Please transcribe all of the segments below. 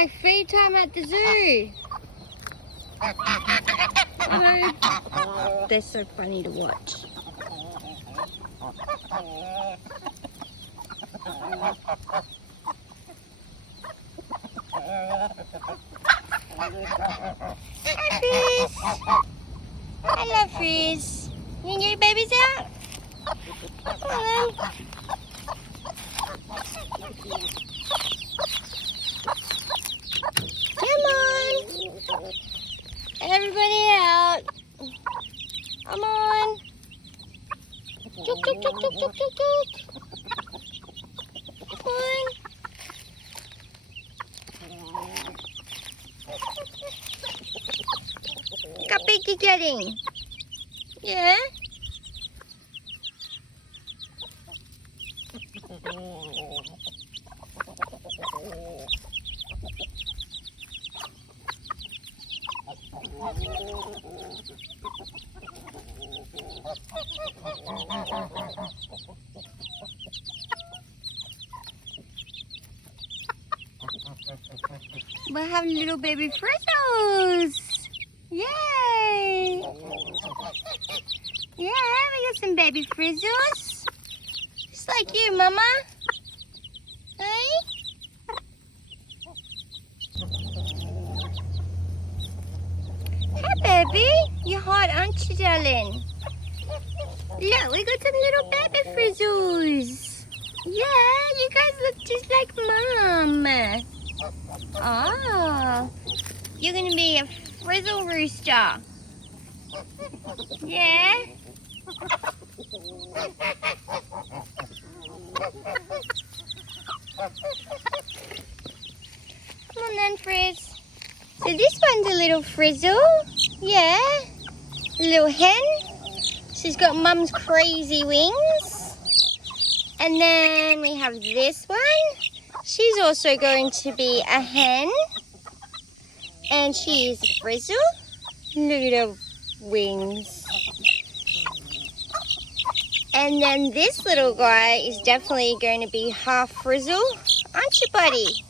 like feed time at the zoo. Hello. They're so funny to watch. Hi, Frizz. Hello, Frizz. You and your babies out? Hello. Come on. Everybody out. Come on. Tuk, tuk, tuk, tuk, tuk, tuk, tuk. Come on. Look how big you're getting. Yeah? We're having little baby Frizzles. Yay! Yeah, we got some baby Frizzles. Just like you, Mama. Hey? Hi, baby. You're hot, aren't you, darling? Look, we got some little baby Frizzles. Yeah, you guys look just like Mom. Oh, you're going to be a Frizzle rooster. Yeah? Come on then, Frizz. So this one's a little Frizzle. Yeah. A little hen. She's got Mum's crazy wings. And then we have this one. She's also going to be a hen. And she is a Frizzle. Look at her wings. And then this little guy is definitely going to be half Frizzle. Aren't you, buddy?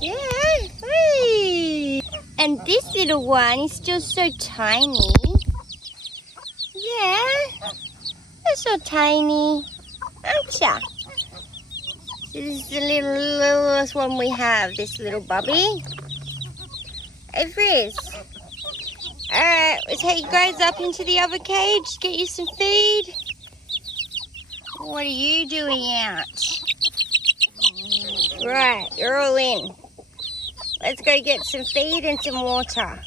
Yeah. Hey. And this little one is still so tiny. Yeah. They're so tiny. Aren't ya? This is the littlest one we have, this little bubby. Hey, Frizz. Alright, we'll take you guys up into the other cage, get you some feed. What are you doing out? Right, you're all in. Let's go get some feed and some water.